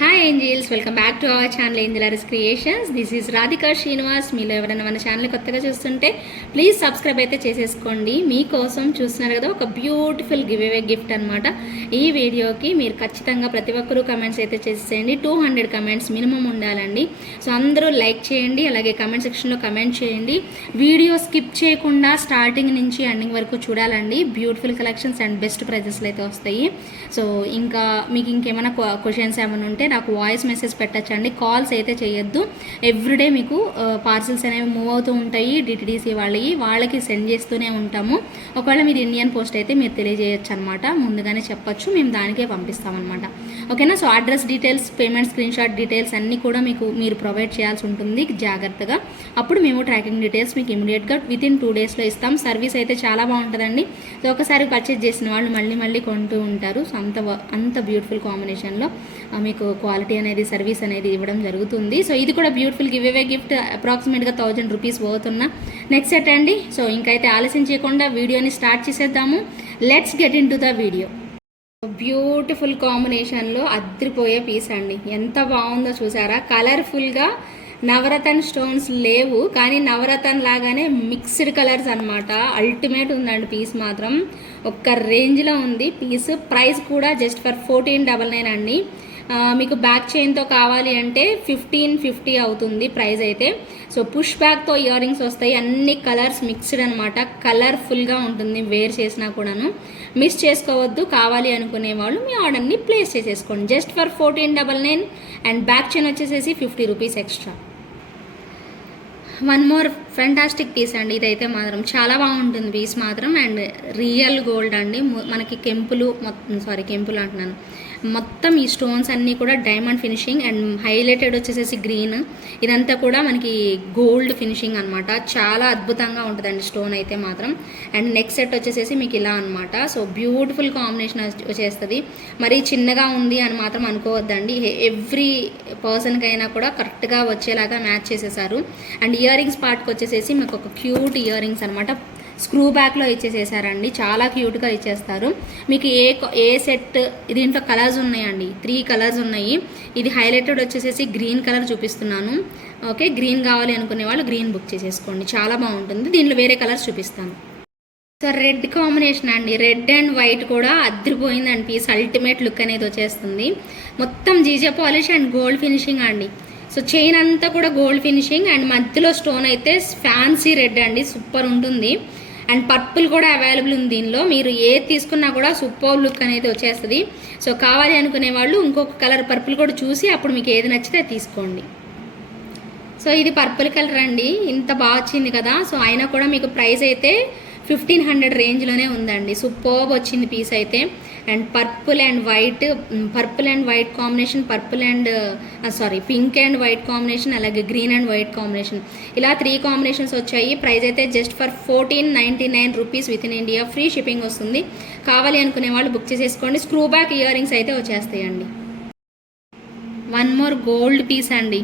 Hi angels welcome back to our channel Angelers Creations this is Radhika Srinivas మీరు ఎవరైనా మన channel కొత్తగా చూస్తుంటే ప్లీజ్ సబ్స్క్రైబ్ అయితే చేసేసుకోండి. మీకోసం చూస్తున్నారు కదా ఒక బ్యూటిఫుల్ గివ్ అవే గిఫ్ట్ అనమాట ఈ వీడియోకి మీరు ఖచ్చితంగా ప్రతి ఒక్కరూ కమెంట్స్ అయితే చేసేయండి. టూ హండ్రెడ్ కమెంట్స్ మినిమం ఉండాలండి. సో అందరూ లైక్ చేయండి అలాగే కమెంట్ సెక్షన్లో కమెంట్ చేయండి. వీడియో స్కిప్ చేయకుండా స్టార్టింగ్ నుంచి ఎండింగ్ వరకు చూడాలండి. బ్యూటిఫుల్ కలెక్షన్స్ అండ్ బెస్ట్ ప్రైజెస్లు అయితే వస్తాయి. సో ఇంకా మీకు ఇంకేమైనా క్వశ్చన్స్ ఏమైనా ఉంటే నాకు వాయిస్ మెసేజ్ పెట్టచ్చండి. కాల్స్ అయితే చేయొద్దు. ఎవ్రీడే మీకు పార్సిల్స్ అనేవి మూవ్ అవుతూ ఉంటాయి. డిటిడిసి వాళ్ళకి వాళ్ళకి సెండ్ చేస్తూనే ఉంటాము. ఒకవేళ మీరు ఇండియన్ పోస్ట్ అయితే మీరు తెలియజేయచ్చు అనమాట ముందుగానే చెప్పొచ్చు. మేము దానికే పంపిస్తామన్నమాట ఓకేనా? So address details payment screenshot details అన్నీ కూడా మీకు మీరు ప్రొవైడ్ చేయాల్సి ఉంటుంది. జాగ్రత్తగా. అప్పుడు మేము ట్రాకింగ్ డీటెయిల్స్ మీకు ఇమీడియట్గా విత్ ఇన్ టూ డేస్లో ఇస్తాం. సర్వీస్ అయితే చాలా బాగుంటుందండి. సో ఒకసారి పర్చేజ్ చేసిన వాళ్ళు మళ్ళీ మళ్ళీ కొంటూ ఉంటారు. సో అంత అంత బ్యూటిఫుల్ కాంబినేషన్లో మీకు క్వాలిటీ అనేది సర్వీస్ అనేది ఇవ్వడం జరుగుతుంది. సో ఇది కూడా బ్యూటిఫుల్ గివ్ అవే గిఫ్ట్. అప్రాక్సిమేట్గా థౌజండ్ రూపీస్ పోతున్న. నెక్స్ట్ సెట్ అండి. సో ఇంకైతే ఆలస్యం చేయకుండా వీడియోని స్టార్ట్ చేసేద్దాము. Let's get into the video beautiful కాంబినేషన్లో అద్దరిపోయే పీస్ అండి. ఎంత బాగుందో చూసారా? కలర్ఫుల్గా నవరతన్ స్టోన్స్ లేవు. కానీ నవరతన్ లాగానే మిక్స్డ్ కలర్స్ అన్నమాట. అల్టిమేట్ ఉందండి పీస్ మాత్రం. ఒక్క రేంజ్లో ఉంది. పీస్ ప్రైస్ కూడా just for fourteen double nine అండి. మీకు బ్యాక్ చైన్తో కావాలి అంటే ఫిఫ్టీన్ ఫిఫ్టీ అవుతుంది ప్రైస్ అయితే. సో పుష్ బ్యాక్తో ఇయర్ రింగ్స్ వస్తాయి. అన్ని కలర్స్ మిక్స్డ్ అనమాట కలర్ఫుల్గా ఉంటుంది వేర్ చేసినా కూడాను. మిస్ చేసుకోవద్దు. కావాలి అనుకునే వాళ్ళు మీ ఆర్డర్ని ప్లేస్ చేసేసుకోండి. Just for fourteen double nine and back chain వచ్చేసేసి fifty rupees extra. One more fantastic piece అండి. ఇదైతే మాత్రం చాలా బాగుంటుంది పీస్ మాత్రం. అండ్ రియల్ గోల్డ్ అండి. మనకి కెంపులు మొత్తం సారీ కెంపులు అంటున్నాను. మొత్తం ఈ స్టోన్స్ అన్నీ కూడా డైమండ్ ఫినిషింగ్ అండ్ హైలైటెడ్ వచ్చేసేసి గ్రీన్ ఇదంతా కూడా మనకి గోల్డ్ ఫినిషింగ్ అనమాట చాలా అద్భుతంగా ఉంటుందండి స్టోన్ అయితే మాత్రం. అండ్ నెక్స్ట్ సెట్ వచ్చేసేసి మీకు ఇలా అనమాట సో బ్యూటిఫుల్ కాంబినేషన్ వచ్చేస్తుంది. మరీ చిన్నగా ఉంది అని మాత్రం అనుకోవద్దండి. ఎవ్రీ పర్సన్కైనా కూడా కరెక్ట్గా వచ్చేలాగా మ్యాచ్ చేసేసారు. అండ్ ఇయర్ రింగ్స్ పార్ట్కి వచ్చేసేసి మీకు ఒక క్యూట్ ఇయర్ రింగ్స్ అనమాట స్క్రూ బ్యాక్లో ఇచ్చేసేసారండి. చాలా క్యూట్గా ఇచ్చేస్తారు. మీకు ఏ ఏ సెట్ దీంట్లో కలర్స్ ఉన్నాయండి. త్రీ కలర్స్ ఉన్నాయి. ఇది హైలైటెడ్ వచ్చేసేసి గ్రీన్ కలర్ చూపిస్తున్నాను. ఓకే గ్రీన్ కావాలి అనుకునే వాళ్ళు గ్రీన్ బుక్ చేసేసుకోండి. చాలా బాగుంటుంది. దీంట్లో వేరే కలర్స్ చూపిస్తాను. సో రెడ్ కాంబినేషన్ అండి. రెడ్ అండ్ వైట్ కూడా అద్దరిపోయిందండి. పీస్ అల్టిమేట్ లుక్ అనేది వచ్చేస్తుంది. మొత్తం GJ polish and gold finishing అండి. సో చైన్ అంతా కూడా గోల్డ్ ఫినిషింగ్ అండ్ మధ్యలో స్టోన్ అయితే ఫ్యాన్సీ రెడ్ అండి. సూపర్ ఉంటుంది. అండ్ పర్పుల్ కూడా అవైలబుల్ ఉంది దీనిలో. మీరు ఏది తీసుకున్నా కూడా సూపర్ లుక్ అనేది వచ్చేస్తుంది. సో కావాలి అనుకునే వాళ్ళు ఇంకొక కలర్ పర్పుల్ కూడా చూసి అప్పుడు మీకు ఏది నచ్చితే తీసుకోండి. సో ఇది పర్పుల్ కలర్ అండి. ఇంత బాగా వచ్చింది కదా. సో అయినా కూడా మీకు ప్రైస్ అయితే ఫిఫ్టీన్ హండ్రెడ్ రేంజ్లోనే ఉందండి. సూపర్బ్ వచ్చింది పీస్ అయితే. And purple and white purple and white combination purple and sorry pink and white combination అలాగే గ్రీన్ అండ్ వైట్ కాంబినేషన్. ఇలా త్రీ కాంబినేషన్స్ వచ్చాయి. ప్రైస్ అయితే just for fourteen ninety nine rupees within India. Free shipping వస్తుంది. కావాలి అనుకునే వాళ్ళు book చేసేసుకోండి. Screw back ear rings అయితే వచ్చేస్తాయండి. వన్ మోర్ గోల్డ్ పీస్ అండి.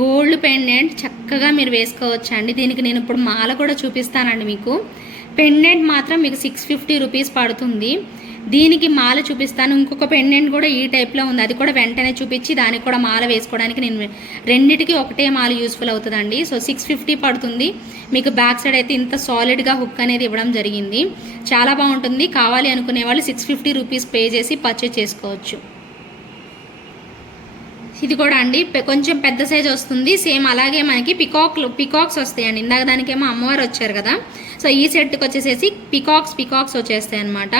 గోల్డ్ పెండెంట్ చక్కగా మీరు వేసుకోవచ్చు అండి దీనికి నేను ఇప్పుడు మాల కూడా చూపిస్తానండి మీకు. పెండెంట్ మాత్రం మీకు సిక్స్ ఫిఫ్టీ రూపీస్ పడుతుంది. దీనికి మాల చూపిస్తాను. ఇంకొక పెండెంట్ కూడా ఈ టైప్లో ఉంది. అది కూడా వెంటనే చూపించి దానికి కూడా మాల వేసుకోవడానికి నేను రెండిటికి ఒకటే మాల యూస్ఫుల్ అవుతుందండి. సో సిక్స్ ఫిఫ్టీ పడుతుంది. మీకు బ్యాక్ సైడ్ అయితే ఇంత సాలిడ్గా హుక్ అనేది ఇవ్వడం జరిగింది. చాలా బాగుంటుంది. కావాలి అనుకునే వాళ్ళు సిక్స్ ఫిఫ్టీ రూపీస్ పే చేసి పర్చేజ్ చేసుకోవచ్చు. ఇది కూడా అండి. పె- కొంచెం పెద్ద సైజ్ వస్తుంది. సేమ్ అలాగే మనకి పికాక్లు పికాక్స్ వస్తాయండి. ఇందాక దానికేమో అమ్మవారు వచ్చారు కదా. సో ఈ సెట్కి వచ్చేసేసి పికాక్స్ పికాక్స్ వచ్చేస్తాయి అనమాట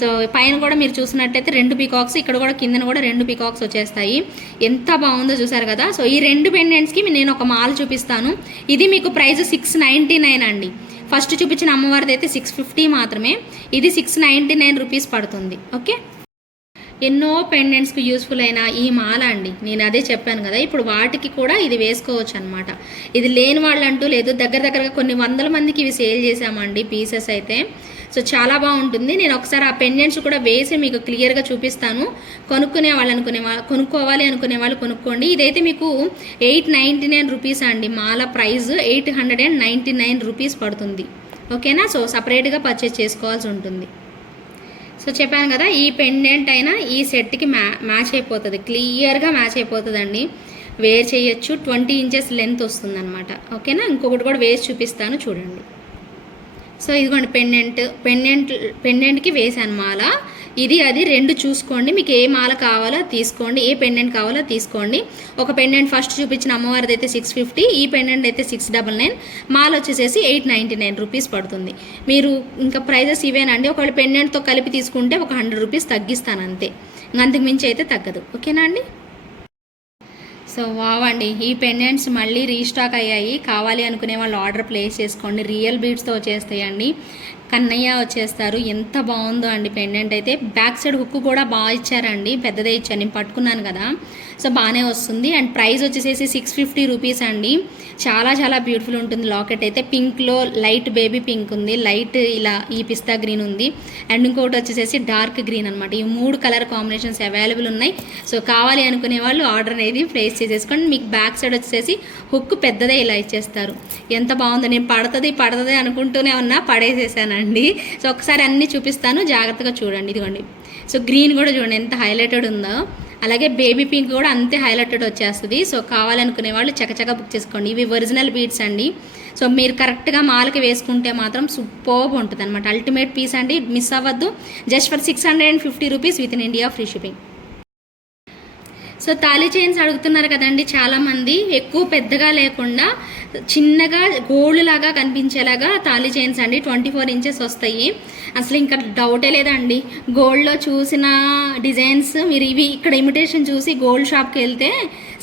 సో పైన కూడా మీరు చూసినట్టయితే రెండు పికాక్స్ ఇక్కడ కూడా కిందన కూడా రెండు పికాక్స్ వచ్చేస్తాయి. ఎంత బాగుందో చూసారు కదా? సో ఈ రెండు పెండెంట్స్కి నేను ఒక మాల్ చూపిస్తాను. ఇది మీకు ప్రైస్ సిక్స్ నైంటీ నైన్ అండి. ఫస్ట్ చూపించిన అమ్మవారిది అయితే సిక్స్ ఫిఫ్టీ మాత్రమే. ఇది సిక్స్ నైంటీ నైన్ రూపీస్ పడుతుంది. ఓకే? ఎన్నో పెండెంట్స్కి యూస్ఫుల్ అయిన ఈ మాల అండి. నేను అదే చెప్పాను కదా ఇప్పుడు వాటికి కూడా ఇది వేసుకోవచ్చు అనమాట ఇది లేని వాళ్ళు అంటూ లేదు దగ్గర దగ్గరగా కొన్ని వందల మందికి ఇవి సేల్ చేసామండి పీసెస్ అయితే. సో చాలా బాగుంటుంది. నేను ఒకసారి ఆ పెండెంట్స్ కూడా వేసి మీకు క్లియర్గా చూపిస్తాను. కొనుక్కునే వాళ్ళు అనుకునే వాళ్ళు కొనుక్కోవాలి అనుకునే వాళ్ళు కొనుక్కోండి. ఇదైతే మీకు ఎయిట్ నైంటీ నైన్ రూపీస్ అండి. మాల price eight hundred and ninety nine rupees పడుతుంది. ఓకేనా సో సపరేట్గా పర్చేస్ చేసుకోవాల్సి ఉంటుంది. సో చెప్పాను కదా ఈ పెండెంట్ అయినా ఈ సెట్కి మ్యా మ్యాచ్ అయిపోతుంది. క్లియర్గా మ్యాచ్ అయిపోతుందండి. వేర్ చేయొచ్చు ట్వంటీ ఇంచెస్ లెంత్ వస్తుందన్నమాట. ఓకేనా? ఇంకొకటి కూడా వేసి చూపిస్తాను చూడండి. సో ఇదిగోండి పెండెంట్ పెండెంట్ పెండెంట్కి వేసాను మాల. ఇది అది రెండు చూసుకోండి. మీకు ఏ మాల కావాలో తీసుకోండి. ఏ పెండెంట్ కావాలో తీసుకోండి. ఒక పెండెంట్ ఫస్ట్ చూపించిన అమ్మవారిది అయితే సిక్స్ ఫిఫ్టీ ఈ పెండెంట్ అయితే సిక్స్ డబల్ నైన్ మాల వచ్చేసేసి ఎయిట్ నైంటీ నైన్ రూపీస్ పడుతుంది. మీరు ఇంకా ప్రైజెస్ ఇవేనండి. ఒకవేళ పెండెంట్తో కలిపి తీసుకుంటే ఒక హండ్రెడ్ రూపీస్ తగ్గిస్తాను అంతే. ఇంక అంతకు మించి అయితే తగ్గదు. ఓకేనా అండి? సో వావండి ఈ పెండెంట్స్ మళ్ళీ రీస్టాక్ అయ్యాయి. కావాలి అనుకునే వాళ్ళు ఆర్డర్ ప్లేస్ చేసుకోండి. రియల్ బీడ్స్తో వచ్చేస్తాయండి కన్నయ్య వచ్చేస్తారు. ఎంత బాగుందో అండి పెండెంట్ అయితే. బ్యాక్ సైడ్ హుక్ కూడా బాగా ఇచ్చారండి. పెద్దదే ఇచ్చాను నేను పట్టుకున్నాను కదా. సో బాగానే వస్తుంది. అండ్ ప్రైస్ వచ్చేసేసి సిక్స్ ఫిఫ్టీ రూపీస్ అండి. చాలా చాలా బ్యూటిఫుల్ ఉంటుంది లాకెట్ అయితే. పింక్లో లైట్ బేబీ పింక్ ఉంది. లైట్ ఇలా ఈ పిస్తా గ్రీన్ ఉంది. అండ్ ఇంకోటి వచ్చేసేసి డార్క్ గ్రీన్ అనమాట ఈ మూడు కలర్ కాంబినేషన్స్ అవైలబుల్ ఉన్నాయి. సో కావాలి అనుకునే వాళ్ళు ఆర్డర్ అనేది ప్లేస్ చేసేసుకోండి. మీకు బ్యాక్ సైడ్ వచ్చేసి హుక్ పెద్దదే ఇలా ఇచ్చేస్తారు. ఎంత బాగుందో నేను పడుతుంది పడుతుంది అనుకుంటూనే ఉన్నా పడేసేసానండి. సో ఒకసారి అన్నీ చూపిస్తాను. జాగ్రత్తగా చూడండి. ఇదిగోండి. సో గ్రీన్ కూడా చూడండి ఎంత హైలైటెడ్ ఉందో. అలాగే బేబీ పింక్ కూడా అంతే హైలైటెడ్ వచ్చేస్తుంది. సో కావాలనుకునే వాళ్ళు చకచక బుక్ చేసుకోండి. ఇవి ఒరిజినల్ బీడ్స్ అండి. సో మీరు కరెక్ట్గా మాలకి వేసుకుంటే మాత్రం సూపర్బ్ ఉంటుంది అనమాట అల్టిమేట్ పీస్ అండి. మిస్ అవ్వద్దు. Just for six hundred and fifty rupees within India free shipping. So thali chains అడుగుతున్నారు కదండి చాలామంది. ఎక్కువ పెద్దగా లేకుండా చిన్నగా గోల్డ్ లాగా కనిపించేలాగా తాళీ చైన్స్ అండి. ట్వంటీ ఫోర్ ఇంచెస్ వస్తాయి. అసలు ఇంకా డౌటే లేదండి. గోల్డ్లో చూసిన డిజైన్స్ మీరు ఇవి ఇక్కడ ఇమిటేషన్ చూసి గోల్డ్ షాప్కి వెళ్తే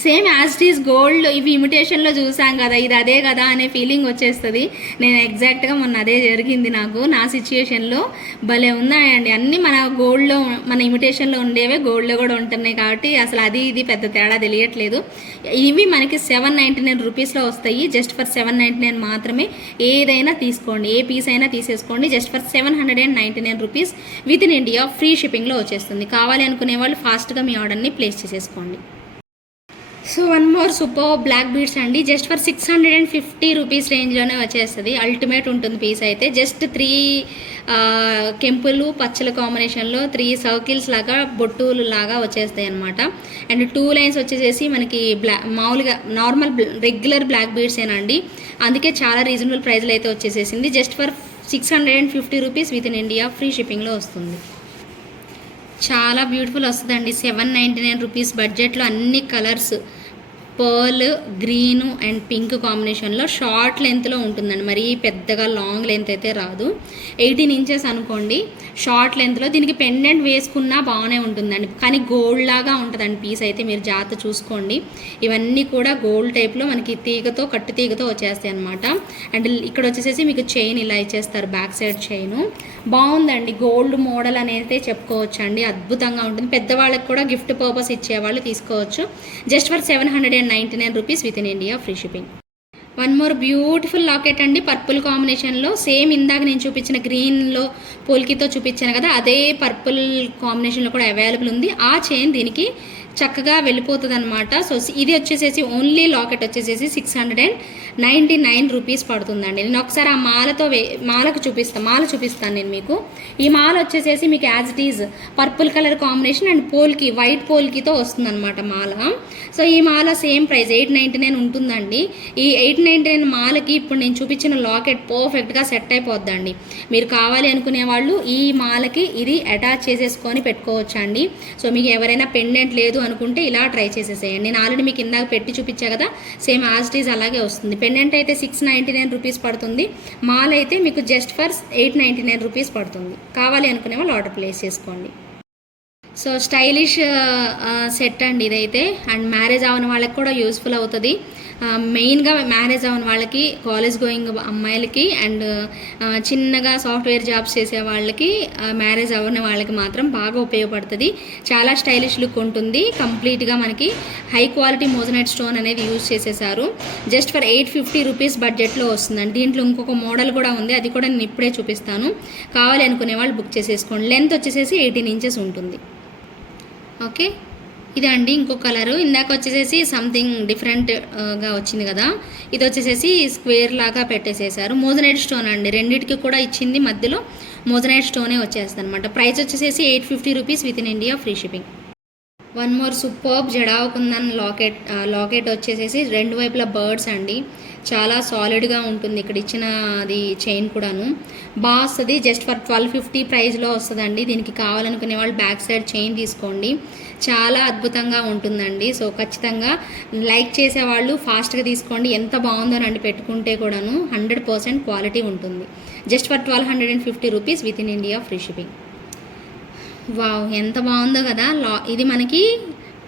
same as it is gold ఇవి ఇమిటేషన్లో చూసాం కదా ఇది అదే కదా అనే ఫీలింగ్ వచ్చేస్తుంది. నేను ఎగ్జాక్ట్గా మొన్న అదే జరిగింది నాకు. నా సిచ్యుయేషన్లో భలే ఉన్నాయండి. అన్నీ మన గోల్డ్లో మన ఇమిటేషన్లో ఉండేవే గోల్డ్లో కూడా ఉంటున్నాయి కాబట్టి అసలు అది ఇది పెద్ద తేడా తెలియట్లేదు. ఇవి మనకి సెవెన్ నైంటీ నైన్ రూపీస్లో వస్తాయి. Just for seven ninety nine మాత్రమే. ఏదైనా తీసుకోండి. ఏ పీస్ అయినా తీసేసుకోండి. Just for seven hundred and ninety nine rupees within India free షిప్పింగ్లో వచ్చేస్తుంది. కావాలి అనుకునే వాళ్ళు ఫాస్ట్గా మీ ఆర్డర్ని ప్లేస్ చేసేసుకోండి. So one more super black beads అండి. Just for six hundred and fifty rupees రేంజ్లోనే వచ్చేస్తుంది. అల్టిమేట్ ఉంటుంది పీస్ అయితే. జస్ట్ త్రీ కెంపులు పచ్చల కాంబినేషన్లో త్రీ సర్కిల్స్ లాగా బొట్టులు లాగా వచ్చేస్తాయి అనమాట అండ్ టూ లైన్స్ వచ్చేసేసి మనకి బ్లా మామూలుగా నార్మల్ రెగ్యులర్ బ్లాక్ బీడ్సేనండి అందుకే చాలా రీజనబుల్ ప్రైస్లో అయితే వచ్చేసేసింది. Just for six hundred and fifty rupees within India free షిప్పింగ్లో వస్తుంది. చాలా బ్యూటిఫుల్ వస్తుందండి. సెవెన్ నైంటీ నైన్ రూపీస్ బడ్జెట్లో అన్ని colours pearl green and pink కాంబినేషన్లో షార్ట్ లెంత్లో ఉంటుందండి. మరి పెద్దగా లాంగ్ లెంత్ అయితే రాదు. ఎయిటీన్ ఇంచెస్ అనుకోండి షార్ట్ లెంత్లో దీనికి పెండెంట్ వేసుకున్నా బాగానే ఉంటుందండి. కానీ గోల్డ్ లాగా ఉంటుందండి పీస్ అయితే మీరు జాగ్రత్త చూసుకోండి. ఇవన్నీ కూడా గోల్డ్ టైప్లో మనకి తీగతో కట్టు తీగతో వచ్చేస్తాయి అనమాట అండ్ ఇక్కడ వచ్చేసేసి మీకు చైన్ ఇలా ఇచ్చేస్తారు బ్యాక్ సైడ్ చైన్. బాగుందండి. గోల్డ్ మోడల్ అనేది చెప్పుకోవచ్చు అండి అద్భుతంగా ఉంటుంది. పెద్దవాళ్ళకి కూడా గిఫ్ట్ పర్పస్ ఇచ్చేవాళ్ళు తీసుకోవచ్చు. Just for seven hundred and ninety nine rupees within India free shipping. One more beautiful locket అండి. పర్పుల్ కాంబినేషన్లో సేమ్ ఇందాక నేను చూపించిన గ్రీన్లో పోల్కితో చూపించాను కదా అదే పర్పుల్ కాంబినేషన్లో కూడా అవైలబుల్ ఉంది. ఆ చైన్ దీనికి చక్కగా వెళ్ళిపోతుంది అనమాట సో ఇది వచ్చేసేసి ఓన్లీ లాకెట్ వచ్చేసేసి six hundred and ninety nine rupees పడుతుందండి. నేను ఒకసారి ఆ మాలతో వే మాలకు చూపిస్తాను మాల చూపిస్తాను నేను మీకు. ఈ మాల వచ్చేసేసి మీకు as it is purple colour combination and పోల్కి white పోల్కితో వస్తుందన్నమాట మాల. సో ఈ మాల same price eight ninety nine ఉంటుందండి. ఈ ఎయిట్ నైంటీ నైన్ మాలకి ఇప్పుడు నేను చూపించిన లాకెట్ పర్ఫెక్ట్గా సెట్ అయిపోద్దండి. మీరు కావాలి అనుకునే వాళ్ళు ఈ మాలకి ఇది అటాచ్ చేసేసుకొని పెట్టుకోవచ్చండి. సో మీకు ఎవరైనా పెండెంట్ లేదు అనుకుంటే ఇలా ట్రై చేసేసేయండి. నేను ఆల్రెడీ మీకు ఇందాక పెట్టి చూపించా కదా సేమ్ యాజ్ ఇట్ ఈజ్ అలాగే వస్తుంది. పెండెంట్ అయితే సిక్స్ నైంటీ నైన్ రూపీస్ పడుతుంది. మాల్ అయితే మీకు just for eight ninety nine rupees పడుతుంది. కావాలి అనుకునే వాళ్ళు ఆర్డర్ ప్లేస్ చేసుకోండి. సో స్టైలిష్ సెట్ అండి ఇదైతే. అండ్ మ్యారేజ్ అవని వాళ్ళకి కూడా యూస్ఫుల్ అవుతుంది. మెయిన్గా మ్యారేజ్ అవ్వని వాళ్ళకి కాలేజ్ గోయింగ్ అమ్మాయిలకి అండ్ చిన్నగా సాఫ్ట్వేర్ జాబ్స్ చేసే వాళ్ళకి మ్యారేజ్ అవ్వని వాళ్ళకి మాత్రం బాగా ఉపయోగపడుతుంది. చాలా స్టైలిష్ లుక్ ఉంటుంది. కంప్లీట్గా మనకి హై క్వాలిటీ మోజనైట్ స్టోన్ అనేది యూజ్ చేసేసారు. Just for eight fifty rupees బడ్జెట్లో వస్తుందండి. దీంట్లో ఇంకొక మోడల్ కూడా ఉంది. అది కూడా నేను ఇప్పుడే చూపిస్తాను. కావాలి అనుకునే వాళ్ళు బుక్ చేసేసుకోండి. లెంత్ వచ్చేసేసి ఎయిటీన్ ఇంచెస్ ఉంటుంది. ఓకే ఇదండి ఇంకో కలరు. ఇందాక వచ్చేసేసి సంథింగ్ డిఫరెంట్గా వచ్చింది కదా. ఇది వచ్చేసేసి స్క్వేర్ లాగా పెట్టేసేసారు. మోజనైట్ స్టోన్ అండి. రెండింటికి కూడా ఇచ్చింది మధ్యలో మోజనైట్ స్టోనే వచ్చేస్తుంది అనమాట ప్రైస్ వచ్చేసేసి eight fifty rupees within India free shipping. One more superb జడావుకుందన్ locket locket వచ్చేసేసి రెండు వైపులా బర్డ్స్ అండి. చాలా సాలిడ్గా ఉంటుంది. ఇక్కడ ఇచ్చిన అది చైన్ కూడాను. బాగా వస్తుంది జస్ట్ ఫర్ ట్వెల్వ్ ఫిఫ్టీ ప్రైస్లో వస్తుందండి. దీనికి కావాలనుకునే వాళ్ళు బ్యాక్ సైడ్ చైన్ తీసుకోండి. చాలా అద్భుతంగా ఉంటుందండి. సో ఖచ్చితంగా లైక్ చేసేవాళ్ళు ఫాస్ట్గా తీసుకోండి. ఎంత బాగుందోనండి పెట్టుకుంటే కూడాను హండ్రెడ్ పర్సెంట్ క్వాలిటీ ఉంటుంది. Just for twelve hundred and fifty rupees within India free shipping wow ఎంత బాగుందో కదా. లా ఇది మనకి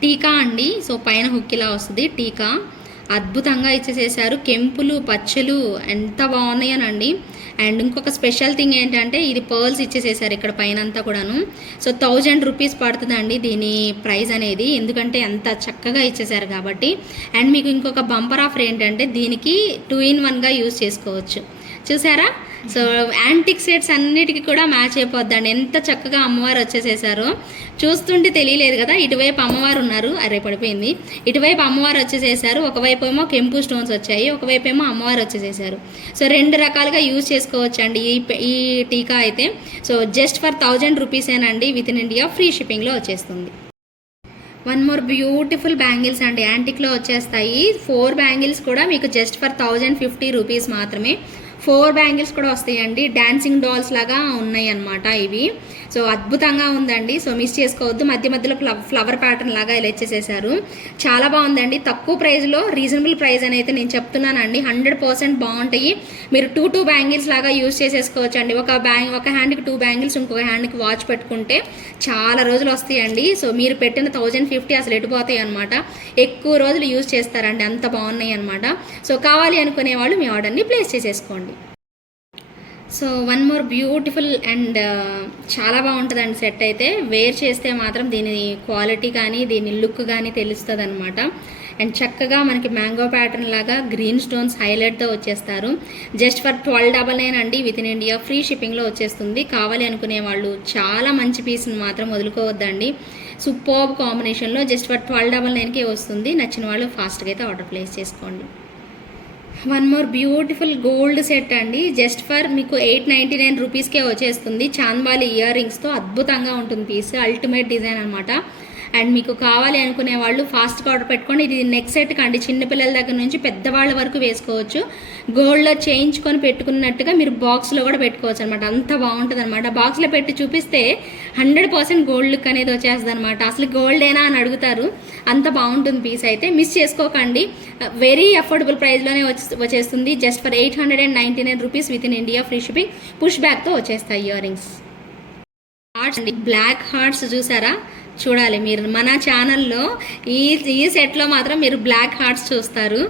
టీకా అండి. సో పైన హుక్ ఇలా వస్తుంది. టీకా. అద్భుతంగా ఇచ్చేసేసారు కెంపులు పచ్చలు ఎంత బాగున్నాయనండి. అండ్ ఇంకొక స్పెషల్ థింగ్ ఏంటంటే ఇది పర్ల్స్ ఇచ్చేసేసారు ఇక్కడ పైన అంతా కూడాను. సో థౌజండ్ రూపీస్ పడుతుందండి దీని ప్రైస్ అనేది. ఎందుకంటే అంత చక్కగా ఇచ్చేసారు కాబట్టి. అండ్ మీకు ఇంకొక బంపర్ ఆఫర్ ఏంటంటే దీనికి టూ ఇన్ వన్గా యూస్ చేసుకోవచ్చు. చూసారా? సో యాంటిక్ సెట్స్ అన్నిటికీ కూడా మ్యాచ్ అయిపోద్దండి. ఎంత చక్కగా అమ్మవారు వచ్చేసేసారో. చూస్తుంటే తెలియలేదు కదా ఇటువైపు అమ్మవారు ఉన్నారు. అరే పడిపోయింది. ఇటువైపు అమ్మవారు వచ్చేసేసారు. ఒకవైపు ఏమో కెంపు స్టోన్స్ వచ్చాయి. ఒకవైపు ఏమో అమ్మవారు వచ్చేసేసారు. సో రెండు రకాలుగా యూజ్ చేసుకోవచ్చు అండి ఈ ఈ టీకా అయితే. సో జస్ట్ ఫర్ థౌజండ్ రూపీసేనండి విత్ ఇన్ ఇండియా ఫ్రీ షిప్పింగ్లో వచ్చేస్తుంది. వన్ మోర్ బ్యూటిఫుల్ బ్యాంగిల్స్ అండి. యాంటిక్లో వచ్చేస్తాయి. ఫోర్ బ్యాంగిల్స్ కూడా మీకు just for thousand fifty rupees మాత్రమే. ఫోర్ బ్యాంగిల్స్ కూడా వస్తాయండి. డాన్సింగ్ డాల్స్ లాగా ఉన్నాయి అన్నమాట ఇవి. సో అద్భుతంగా ఉందండి. సో మిస్ చేసుకోవద్దు. మధ్య మధ్యలో ఫ్లవర్ ప్యాటర్న్ లాగా ఇలా ఇచ్చేసేసారు చాలా బాగుందండి. తక్కువ ప్రైస్లో రీజనబుల్ ప్రైస్ అని అయితే నేను చెప్తున్నానండి. హండ్రెడ్ పర్సెంట్ బాగుంటాయి. మీరు టూ టూ బ్యాంగిల్స్ లాగా యూజ్ చేసేసుకోవచ్చు అండి ఒక బ్యాంగ్ ఒక హ్యాండ్కి టూ బ్యాంగిల్స్ ఇంకొక హ్యాండ్కి వాచ్ పెట్టుకుంటే చాలా రోజులు వస్తాయండి. సో మీరు పెట్టిన థౌజండ్ ఫిఫ్టీ అసలు ఎటుపోతాయి అనమాట ఎక్కువ రోజులు యూజ్ చేస్తారండి. అంత బాగున్నాయి అనమాట సో కావాలి అనుకునే వాళ్ళు మీ ఆర్డర్ని ప్లేస్ చేసేసుకోండి. So one more beautiful and చాలా బాగుంటుందండి సెట్ అయితే. వేర్ చేస్తే మాత్రం దీని క్వాలిటీ కానీ దీని లుక్ కానీ తెలుస్తుంది అనమాట అండ్ చక్కగా మనకి మ్యాంగో ప్యాటర్న్ లాగా గ్రీన్ స్టోన్స్ హైలైట్తో వచ్చేస్తారు. Just for twelve double nine అండి విత్ ఇన్ ఇండియా ఫ్రీ షిప్పింగ్లో వచ్చేస్తుంది. కావాలి అనుకునే వాళ్ళు చాలా మంచి పీస్ని మాత్రం వదులుకోవద్దండి. సూపర్బ్ కాంబినేషన్లో జస్ట్ ఫర్ ట్వెల్వ్ డబల్ నైన్కే వస్తుంది. నచ్చిన వాళ్ళు ఫాస్ట్గా అయితే ఆర్డర్ ప్లేస్ చేసుకోండి. One more beautiful gold set అండి. జస్ట్ ఫర్ మీకు ఎయిట్ నైంటీ నైన్ రూపీస్కే వచ్చేస్తుంది. చాంద్బాలి ఇయర్ రింగ్స్తో అద్భుతంగా ఉంటుంది పీస్ అల్టిమేట్ డిజైన్ అనమాట అండ్ మీకు కావాలి అనుకునే వాళ్ళు ఫాస్ట్గా ఆర్డర్ పెట్టుకోండి ఇది నెక్స్ట్ సెట్ కండి. చిన్నపిల్లల దగ్గర నుంచి పెద్దవాళ్ళ వరకు వేసుకోవచ్చు. గోల్డ్లో చేయించుకొని పెట్టుకున్నట్టుగా మీరు బాక్స్లో కూడా పెట్టుకోవచ్చు అనమాట అంత బాగుంటుంది అనమాట బాక్స్లో పెట్టి చూపిస్తే హండ్రెడ్ పర్సెంట్ గోల్డ్ లుక్ అనేది వచ్చేస్తుంది అనమాట అసలు గోల్డేనా అని అడుగుతారు. అంత బాగుంటుంది పీస్ అయితే. మిస్ చేసుకోకండి. వెరీ అఫోర్డబుల్ ప్రైస్లోనే వచ్చి వచ్చేస్తుంది. Just for eight hundred and ninety nine rupees within India free shipping push బ్యాక్తో వచ్చేస్తాయి ఇయర్ రింగ్స్ హార్ట్స్ అండి. బ్లాక్ హార్ట్స్ చూసారా? చూడాలి మీరు. మన ఛానల్లో ఈ ఈ సెట్లో మాత్రం మీరు బ్లాక్ హార్ట్స్ చూస్తారు.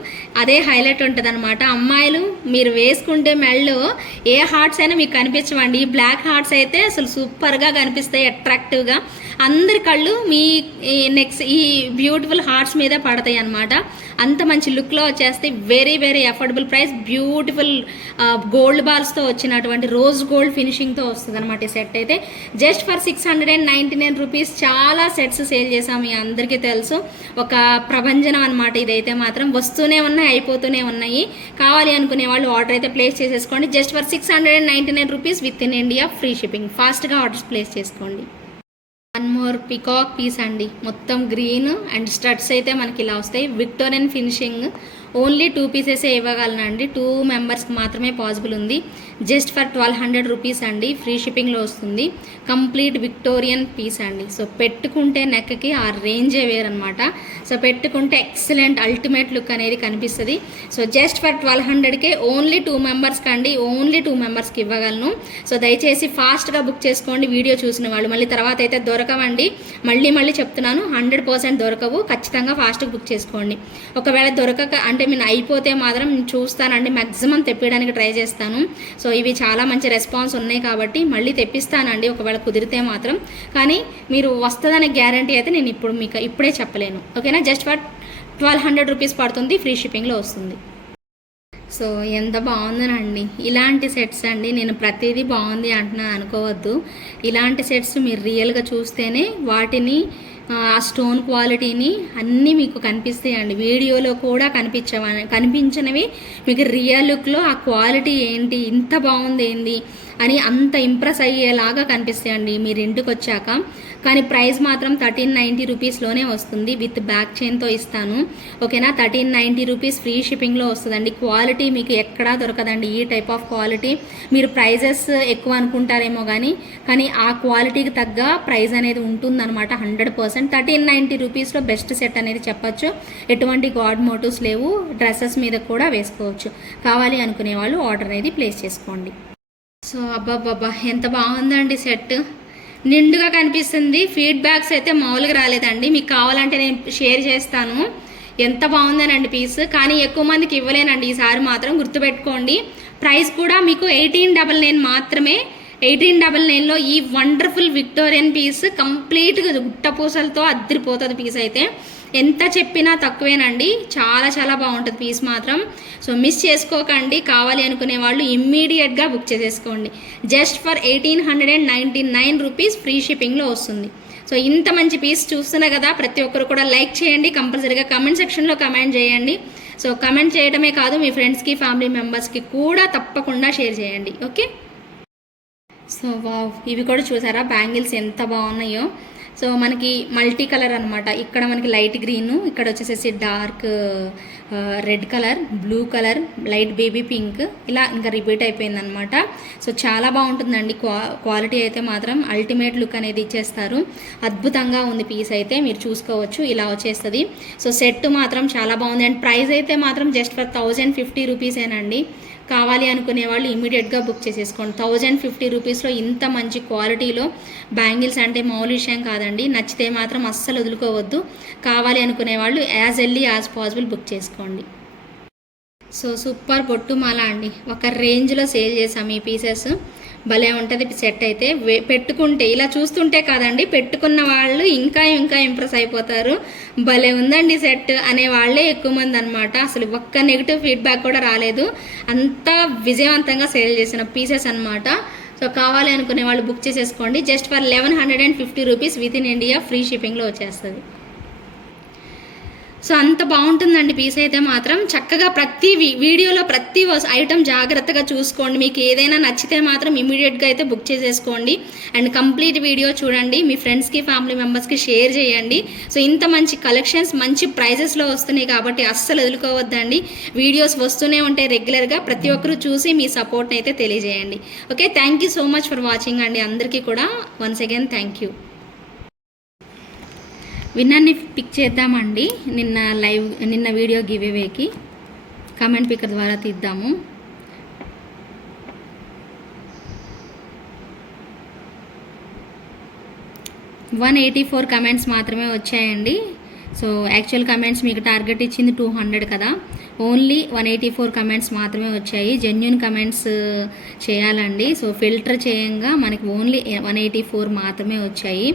అదే హైలైట్ ఉంటుంది అనమాట అమ్మాయిలు మీరు వేసుకుంటే మెళ్ళు ఏ హార్ట్స్ అయినా మీకు కనిపించవండి. ఈ బ్లాక్ హార్ట్స్ అయితే అసలు సూపర్గా కనిపిస్తాయి అట్రాక్టివ్గా. అందరి కళ్ళు మీ నెక్స్ట్ ఈ బ్యూటిఫుల్ హార్ట్స్ మీద పడతాయి అనమాట అంత మంచి లుక్లో వచ్చేస్తే very very affordable price beautiful gold బాల్స్తో వచ్చినటువంటి రోజ్ గోల్డ్ ఫినిషింగ్తో వస్తుంది అనమాట ఈ సెట్ అయితే. Just for six hundred and ninety nine rupees చాలా సెట్స్ సేల్ చేసాం మీ అందరికీ తెలుసు. ఒక ప్రభంజనం అనమాట ఇదైతే మాత్రం. వస్తూనే ఉన్నాయి అయిపోతూనే ఉన్నాయి. కావాలి అనుకునే వాళ్ళు ఆర్డర్ అయితే ప్లేస్ చేసేసుకోండి. Just for six hundred and ninety nine rupees within India free shipping ఫాస్ట్గా ఆర్డర్స్ ప్లేస్ చేసుకోండి. వన్ మోర్ పికాక్ పీస్ అండి. మొత్తం గ్రీన్ అండ్ స్టడ్స్ అయితే మనకి ఇలా వస్తాయి. విక్టోరియన్ ఫినిషింగ్ ఓన్లీ టూ పీసెసే ఇవ్వగలనండి. టూ మెంబర్స్కి మాత్రమే పాసిబుల్ ఉంది. Just for twelve hundred rupees అండి. ఫ్రీ షిప్పింగ్లో వస్తుంది. కంప్లీట్ విక్టోరియన్ పీస్ అండి. సో పెట్టుకుంటే నెక్కి ఆ రేంజే వేరనమాట సో పెట్టుకుంటే ఎక్సలెంట్ అల్టిమేట్ లుక్ అనేది కనిపిస్తుంది. సో జస్ట్ ఫర్ ట్వెల్వ్ హండ్రెడ్కే ఓన్లీ టూ మెంబర్స్కి అండి. ఓన్లీ టూ మెంబర్స్కి ఇవ్వగలను. సో దయచేసి ఫాస్ట్గా బుక్ చేసుకోండి వీడియో చూసిన వాళ్ళు. మళ్ళీ తర్వాత అయితే దొరకవండి. మళ్ళీ మళ్ళీ చెప్తున్నాను హండ్రెడ్ పర్సెంట్ దొరకవు. ఖచ్చితంగా ఫాస్ట్గా బుక్ చేసుకోండి. ఒకవేళ దొరకక అంటే నేను అయిపోతే మాత్రం నేను చూస్తానండి. మ్యాక్సిమం తెప్పించడానికి ట్రై చేస్తాను. సో సో ఇవి చాలా మంచి రెస్పాన్స్ ఉన్నాయి కాబట్టి మళ్ళీ తెప్పిస్తానండి ఒకవేళ కుదిరితే మాత్రం. కానీ మీరు వస్తుందనే గ్యారంటీ అయితే నేను ఇప్పుడు మీకు ఇప్పుడే చెప్పలేను. ఓకేనా? Just for twelve hundred rupees పడుతుంది ఫ్రీ షిప్పింగ్లో వస్తుంది. సో ఎంత బాగుందనండి. ఇలాంటి సెట్స్ అండి నేను ప్రతిదీ బాగుంది అంటున్నాను అనుకోవద్దు. ఇలాంటి సెట్స్ మీరు రియల్గా చూస్తేనే వాటిని ఆ స్టోన్ క్వాలిటీని అన్నీ మీకు కనిపిస్తాయండి. వీడియోలో కూడా కనిపించవ కనిపించినవి మీకు రియల్ లుక్లో ఆ క్వాలిటీ ఏంటి ఇంత బాగుంది ఏంది అని అంత ఇంప్రెస్ అయ్యేలాగా కనిపిస్తాయండి మీరు ఇంటికి వచ్చాక కానీ ప్రైస్ మాత్రం థర్టీన్ నైంటీ రూపీస్లోనే వస్తుంది. విత్ బ్యాక్ చైన్తో ఇస్తాను. ఓకేనా? థర్టీన్ నైంటీ రూపీస్ ఫ్రీ షిప్పింగ్లో వస్తుందండి. క్వాలిటీ మీకు ఎక్కడా దొరకదండి ఈ టైప్ ఆఫ్ క్వాలిటీ. మీరు ప్రైజెస్ ఎక్కువ అనుకుంటారేమో కానీ కానీ ఆ క్వాలిటీకి తగ్గ ప్రైస్ అనేది ఉంటుందన్నమాట హండ్రెడ్ పర్సెంట్. థర్టీన్ నైంటీ రూపీస్లో బెస్ట్ సెట్ అనేది చెప్పొచ్చు. ఎటువంటి గాడ్ మోటివ్స్ లేవు. డ్రెస్సెస్ మీద కూడా వేసుకోవచ్చు. కావాలి అనుకునే వాళ్ళు ఆర్డర్ అనేది ప్లేస్ చేసుకోండి. సో అబ్బాబ్బాబ్బా ఎంత బాగుందండి సెట్. నిండుగా కనిపిస్తుంది. ఫీడ్బ్యాక్స్ అయితే మామూలుగా రాలేదండి. మీకు కావాలంటే నేను షేర్ చేస్తాను. ఎంత బాగుందనండి పీస్. కానీ ఎక్కువ మందికి ఇవ్వలేనండి. ఈసారి మాత్రం గుర్తుపెట్టుకోండి. ప్రైస్ కూడా మీకు ఎయిటీన్ డబల్ నైన్ మాత్రమే ఎయిటీన్ డబల్ నైన్లో ఈ వండర్ఫుల్ విక్టోరియన్ పీస్ కంప్లీట్గా గుట్టపూసలతో అద్దరిపోతుంది పీస్ అయితే. ఎంత చెప్పినా తక్కువేనండి. చాలా చాలా బాగుంటుంది పీస్ మాత్రం. సో మిస్ చేసుకోకండి. కావాలి అనుకునే వాళ్ళు ఇమ్మీడియట్గా బుక్ చేసేసుకోండి. Just for eighteen hundred and ninety nine rupees free షిప్పింగ్లో వస్తుంది. సో ఇంత మంచి పీస్ చూస్తున్నా కదా ప్రతి ఒక్కరు కూడా లైక్ చేయండి. కంపల్సరీగా కమెంట్ సెక్షన్లో కమెంట్ చేయండి. సో కమెంట్ చేయడమే కాదు మీ ఫ్రెండ్స్కి ఫ్యామిలీ మెంబర్స్కి కూడా తప్పకుండా షేర్ చేయండి. ఓకే? So wow. ఇవి కూడా చూసారా? బ్యాంగిల్స్ ఎంత బాగున్నాయో. సో మనకి మల్టీ కలర్ అనమాట ఇక్కడ మనకి లైట్ గ్రీన్ ఇక్కడ వచ్చేసేసి dark red colour blue colour light baby pink. ఇలా ఇంకా రిపీట్ అయిపోయిందనమాట సో చాలా బాగుంటుందండి. క్వా క్వాలిటీ అయితే మాత్రం అల్టిమేట్ లుక్ అనేది ఇచ్చేస్తారు. అద్భుతంగా ఉంది పీస్ అయితే. మీరు చూసుకోవచ్చు ఇలా వచ్చేస్తుంది. సో సెట్ మాత్రం చాలా బాగుంది. అండ్ ప్రైస్ అయితే మాత్రం జస్ట్ ఫర్ థౌజండ్ ఫిఫ్టీ రూపీసేనండి. కావాలి అనుకునే వాళ్ళు ఇమీడియట్గా బుక్ చేసేసుకోండి. థౌజండ్ ఫిఫ్టీ రూపీస్లో ఇంత మంచి క్వాలిటీలో బ్యాంగిల్స్ అంటే మౌలి విషయం కాదండి. నచ్చితే మాత్రం అస్సలు వదులుకోవద్దు. కావాలి అనుకునే వాళ్ళు as early as possible book చేసుకోండి. సో సూపర్ బొట్టుమాల అండి. ఒక రేంజ్లో సేల్ చేసాం ఈ పీసెస్ భలే ఉంటుంది సెట్ అయితే. పెట్టుకుంటే ఇలా చూస్తుంటే కాదండి పెట్టుకున్న వాళ్ళు ఇంకా ఇంకా ఇంప్రెస్ అయిపోతారు. భలే ఉందండి సెట్ అనే వాళ్ళే ఎక్కువ మంది అనమాట అసలు ఒక్క నెగిటివ్ ఫీడ్బ్యాక్ కూడా రాలేదు. అంత విజయవంతంగా సేల్ చేసిన పీసెస్ అన్నమాట. సో కావాలి అనుకునే వాళ్ళు బుక్ చేసేసుకోండి. Just for eleven hundred and fifty rupees within India free షిప్పింగ్లో వచ్చేస్తుంది. సో అంత బాగుంటుందండి పీస్ అయితే మాత్రం. చక్కగా ప్రతి వీ- వీడియోలో ప్రతి ఐటమ్ జాగ్రత్తగా చూసుకోండి. మీకు ఏదైనా నచ్చితే మాత్రం ఇమీడియట్గా అయితే బుక్ చేసేసుకోండి. అండ్ కంప్లీట్ వీడియో చూడండి. మీ ఫ్రెండ్స్కి ఫ్యామిలీ మెంబర్స్కి షేర్ చేయండి. సో ఇంత మంచి కలెక్షన్స్ మంచి ప్రైజెస్లో వస్తున్నాయి కాబట్టి అస్సలు వదులుకోవద్దండి. వీడియోస్ వస్తూనే ఉంటాయి రెగ్యులర్గా ప్రతి ఒక్కరూ చూసి మీ సపోర్ట్ని అయితే తెలియజేయండి. Okay thank you so much for watching అండి. అందరికీ కూడా వన్స్ అగైన్ థ్యాంక్ యూ విన్నర్ని పిక్ చేద్దామండి. నిన్న లైవ్ నిన్న వీడియో గివ్ అవేకి కామెంట్ పిక్కర్ ద్వారా తీద్దాము. వన్ ఎయిటీ ఫోర్ కమెంట్స్ మాత్రమే వచ్చాయండి. సో యాక్చువల్ కమెంట్స్ మీకు టార్గెట్ ఇచ్చింది టూ హండ్రెడ్ కదా. Only one eighty four comments మాత్రమే వచ్చాయి. జెన్యున్ కమెంట్స్ uh, చేయాలండి. సో ఫిల్టర్ చేయంగా మనకి ఓన్లీ వన్ ఎయిటీ ఫోర్ మాత్రమే వచ్చాయి.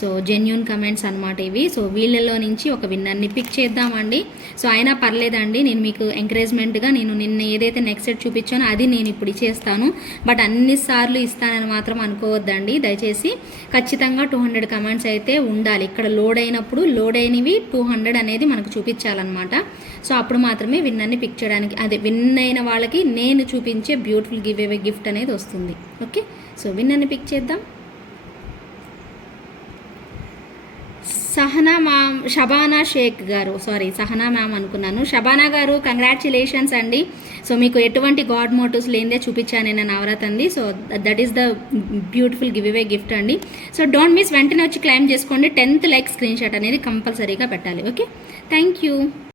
సో జెన్యున్ కమెంట్స్ అనమాట ఇవి. సో వీళ్ళలో నుంచి ఒక విన్నర్ని పిక్ చేద్దామండి. సో అయినా పర్లేదండి. నేను మీకు ఎంకరేజ్మెంట్గా నేను నిన్న ఏదైతే నెక్స్ట్ సెట్ చూపించానో అది నేను ఇప్పుడు ఇచ్చేస్తాను. బట్ అన్నిసార్లు ఇస్తానని మాత్రం అనుకోవద్దండి. దయచేసి ఖచ్చితంగా టూ హండ్రెడ్ కమెంట్స్ అయితే ఉండాలి. ఇక్కడ లోడ్ అయినప్పుడు లోడ్ అయినవి టూ హండ్రెడ్ అనేది మనకు చూపించాలన్నమాట. సో అప్పుడు మాత్రమే విన్నర్ని పిక్ చేయడానికి అదే విన్ అయిన వాళ్ళకి నేను చూపించే బ్యూటిఫుల్ గివ్ అవే గిఫ్ట్ అనేది వస్తుంది. ఓకే సో విన్నర్ని పిక్ చేద్దాం. సహనా మ్యామ్ షబానా షేక్ గారు సారీ సహనా మ్యామ్ అనుకున్నాను. షబానా గారు కంగ్రాచులేషన్స్ అండి. సో మీకు ఎటువంటి గాడ్ మోటివ్స్ లేనిదే చూపించాను నేను అండి. So that is the beautiful give away gift అండి. సో డోంట్ మిస్ వెంటనే వచ్చి క్లైమ్ చేసుకోండి. టెన్త్ లైక్ స్క్రీన్ షాట్ అనేది కంపల్సరీగా పెట్టాలి. Okay thank you